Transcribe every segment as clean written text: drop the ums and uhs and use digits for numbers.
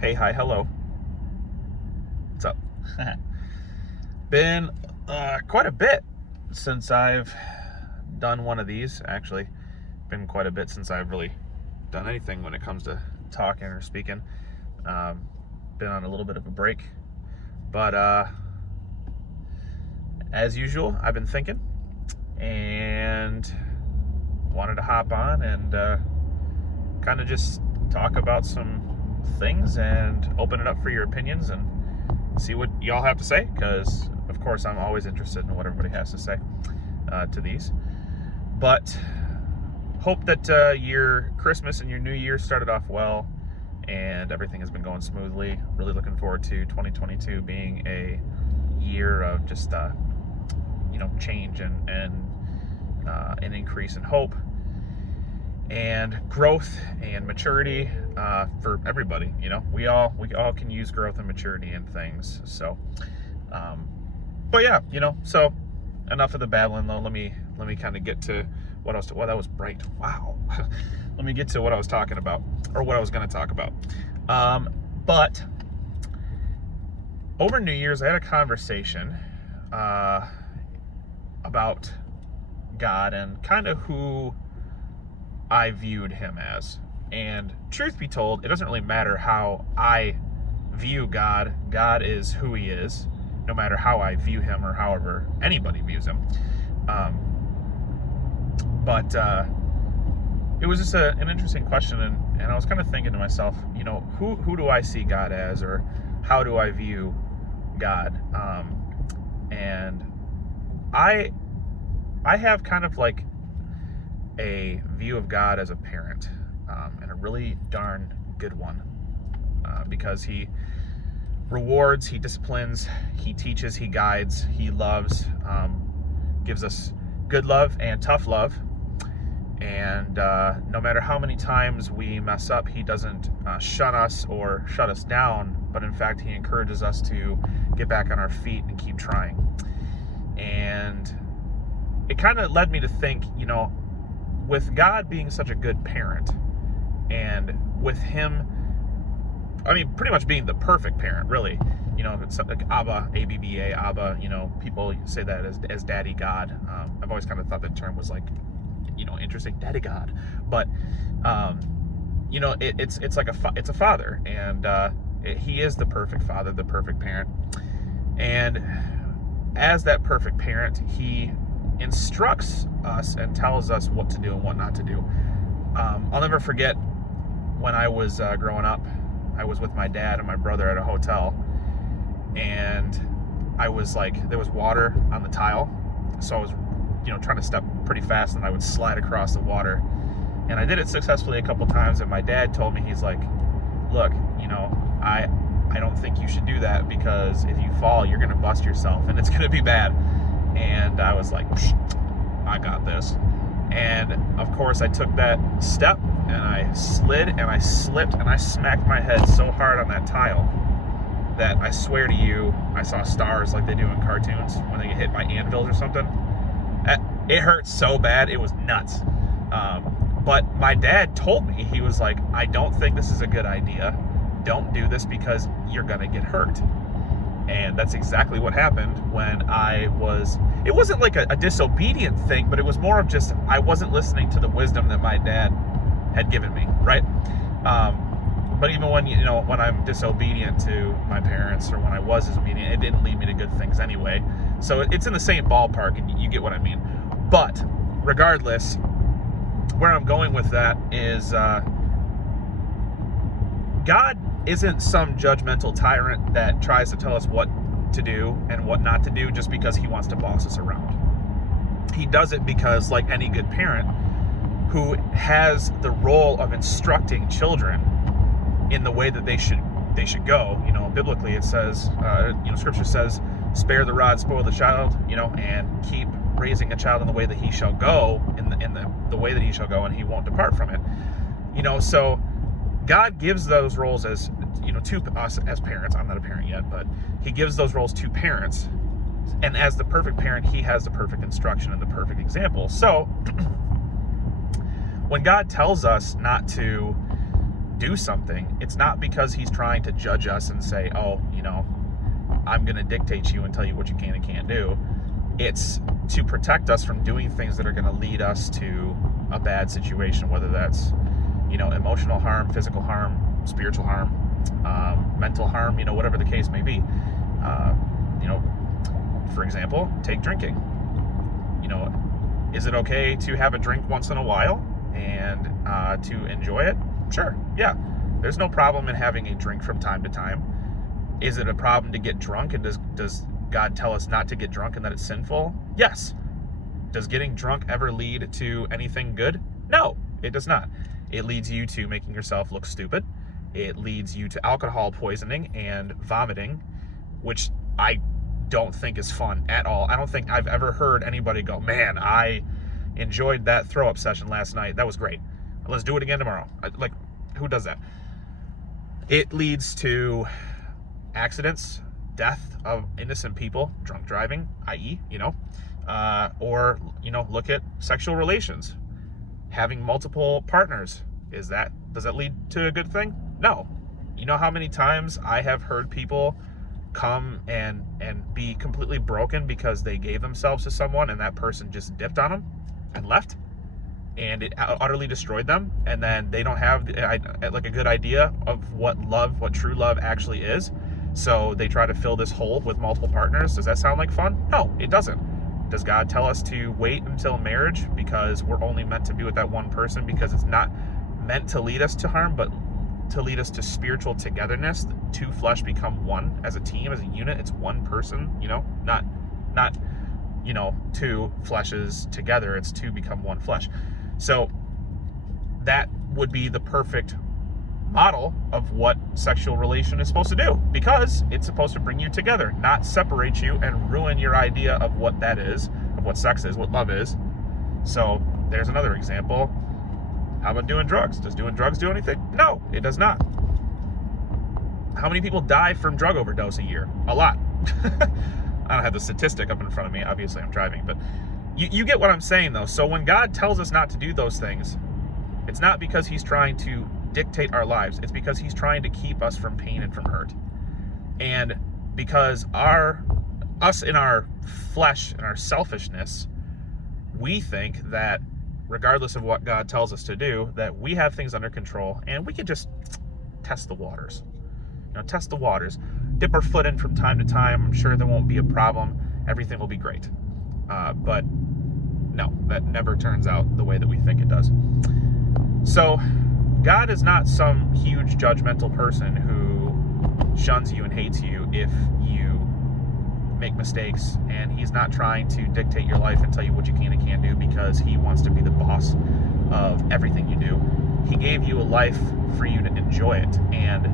Hey, hi, hello. What's up? Been quite a bit since I've done one of these. Actually, been quite a bit since I've really done anything when it comes to talking or speaking. Been on a little bit of a break, but as usual, I've been thinking and wanted to hop on and kind of just talk about some things and open it up for your opinions and see what y'all have to say, because of course I'm always interested in what everybody has to say to these. But hope that your Christmas and your New Year started off well and everything has been going smoothly. Really looking forward to 2022 being a year of just change and an increase in hope and growth and maturity for everybody. We all can use growth and maturity in things. So but yeah, so enough of the babbling though. Let me kind of get to what else. Well, that was bright. Wow. Let me get to what I was talking about, or what I was going to talk about. But over New Year's I had a conversation about God and kind of who I viewed him as. And truth be told, it doesn't really matter how I view God. God is who he is, no matter how I view him or however anybody views him. But it was just an interesting question, and I was kind of thinking to myself, who do I see God as, or how do I view God? And I have kind of like a view of God as a parent, and a really darn good one, because he rewards, he disciplines, he teaches, he guides, he loves, gives us good love and tough love. And no matter how many times we mess up, he doesn't shun us or shut us down, but in fact he encourages us to get back on our feet and keep trying. And it kind of led me to think, with God being such a good parent, and with him, pretty much being the perfect parent, really, it's like Abba, A-B-B-A, Abba, people say that as Daddy God. I've always kind of thought that term was like, interesting, Daddy God, but, it's like it's a father, and he is the perfect father, the perfect parent, and as that perfect parent, he instructs us and tells us what to do and what not to do. I'll never forget when I was growing up, I was with my dad and my brother at a hotel, and I was like, there was water on the tile, so I was, trying to step pretty fast, and I would slide across the water, and I did it successfully a couple times, and my dad told me, he's like, look, I don't think you should do that, because if you fall, you're gonna bust yourself, and it's gonna be bad. And I was like, I got this. And of course I took that step, and I slid and I slipped and I smacked my head so hard on that tile that I swear to you, I saw stars like they do in cartoons when they get hit by anvils or something. It hurt so bad, it was nuts. But my dad told me, he was like, I don't think this is a good idea. Don't do this, because you're gonna get hurt. And that's exactly what happened when it wasn't like a disobedient thing, but it was more of just, I wasn't listening to the wisdom that my dad had given me, right? But even when I'm disobedient to my parents, or when I was disobedient, it didn't lead me to good things anyway. So it's in the same ballpark, and you get what I mean. But regardless, where I'm going with that is, God isn't some judgmental tyrant that tries to tell us what to do and what not to do just because he wants to boss us around. He does it because, like any good parent who has the role of instructing children in the way that they should go, biblically it says, scripture says, spare the rod, spoil the child, and keep raising a child in the way that he shall go, in the way that he shall go, and he won't depart from it. So God gives those roles as, to us as parents. I'm not a parent yet, but he gives those roles to parents. And as the perfect parent, he has the perfect instruction and the perfect example. So when God tells us not to do something, it's not because he's trying to judge us and say, oh, I'm going to dictate you and tell you what you can and can't do. It's to protect us from doing things that are going to lead us to a bad situation, whether that's, emotional harm, physical harm, spiritual harm, mental harm, whatever the case may be. For example, take drinking. Is it okay to have a drink once in a while and to enjoy it? Sure, yeah. There's no problem in having a drink from time to time. Is it a problem to get drunk, and does God tell us not to get drunk and that it's sinful? Yes. Does getting drunk ever lead to anything good? No, it does not. It leads you to making yourself look stupid. It leads you to alcohol poisoning and vomiting, which I don't think is fun at all. I don't think I've ever heard anybody go, man, I enjoyed that throw-up session last night. That was great. Let's do it again tomorrow. Like, who does that? It leads to accidents, death of innocent people, drunk driving, i.e., or, look at sexual relations. Having multiple partners, does that lead to a good thing? No. You know how many times I have heard people come and be completely broken because they gave themselves to someone and that person just dipped on them and left, and it utterly destroyed them, and then they don't have like a good idea of what true love actually is, so they try to fill this hole with multiple partners. Does that sound like fun? No, it doesn't. Does God tell us to wait until marriage because we're only meant to be with that one person, because it's not meant to lead us to harm, but to lead us to spiritual togetherness? Two flesh become one as a team, as a unit. It's one person, not two fleshes together. It's two become one flesh. So that would be the perfect model of what sexual relation is supposed to do, because it's supposed to bring you together, not separate you and ruin your idea of what that is, of what sex is, what love is. So there's another example. How about doing drugs? Does doing drugs do anything? No, it does not. How many people die from drug overdose a year? A lot. I don't have the statistic up in front of me. Obviously, I'm driving, but you get what I'm saying, though. So when God tells us not to do those things, it's not because he's trying to dictate our lives. It's because he's trying to keep us from pain and from hurt. And because us in our flesh and our selfishness, we think that regardless of what God tells us to do, that we have things under control and we can just test the waters. Test the waters. Dip our foot in from time to time. I'm sure there won't be a problem. Everything will be great. But no, that never turns out the way that we think it does. So God is not some huge judgmental person who shuns you and hates you if you make mistakes, and he's not trying to dictate your life and tell you what you can and can't do because he wants to be the boss of everything you do. He gave you a life for you to enjoy it, and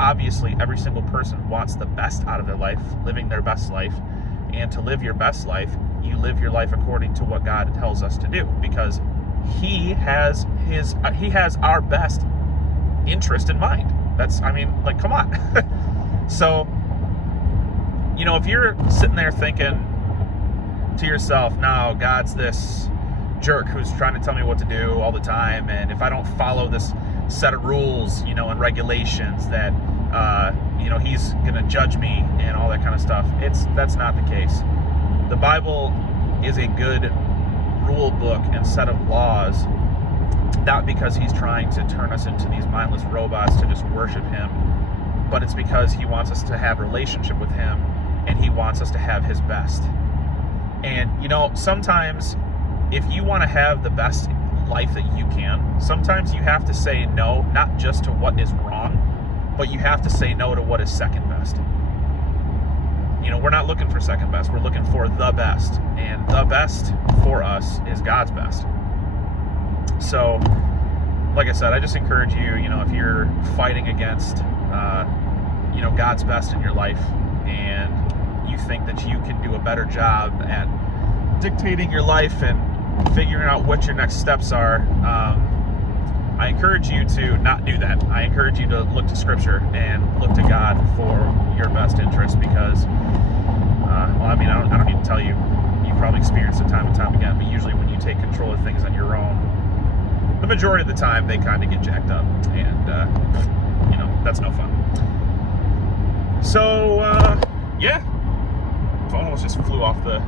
obviously every single person wants the best out of their life, living their best life. And to live your best life, you live your life according to what God tells us to do, because he has our best interest in mind. Come on. So, if you're sitting there thinking to yourself, no, God's this jerk who's trying to tell me what to do all the time, and if I don't follow this set of rules, and regulations, that he's gonna judge me and all that kind of stuff. That's not the case. The Bible is a good rule book and set of laws, not because he's trying to turn us into these mindless robots to just worship him, but it's because he wants us to have a relationship with him, and he wants us to have his best. And sometimes if you want to have the best life that you can, sometimes you have to say no, not just to what is wrong, but you have to say no to what is second best. We're not looking for second best. We're looking for the best. And the best for us is God's best. So, like I said, I just encourage you, if you're fighting against, God's best in your life, and you think that you can do a better job at dictating your life and figuring out what your next steps are, I encourage you to not do that. I encourage you to look to Scripture and look to God for your best interest, because, I don't need to tell you, you've probably experienced it time and time again, but usually when you take control of things on your own, the majority of the time they kind of get jacked up, and you know, that's no fun. So yeah, phone almost just flew off the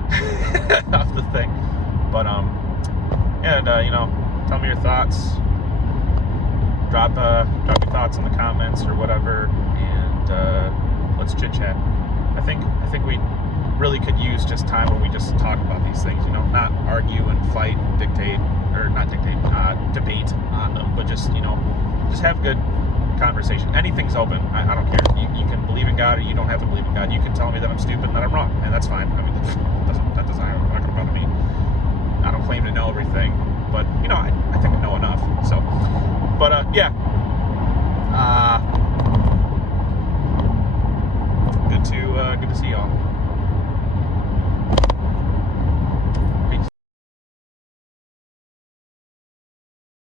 off the thing. But yeah, you know, tell me your thoughts. Drop your thoughts in the comments or whatever, and let's chit chat. I think we really could use just time where we just talk about these things. You know, not argue and fight, and dictate, or not dictate, debate on them, but just, you know, just have good conversation. Anything's open. I don't care. You can believe in God, or you don't have to believe in God. You can tell me that I'm stupid and that I'm wrong, and that's fine. I mean, that doesn't not gonna bother me. I don't claim to know everything, but you know, I think I know enough. So, but yeah.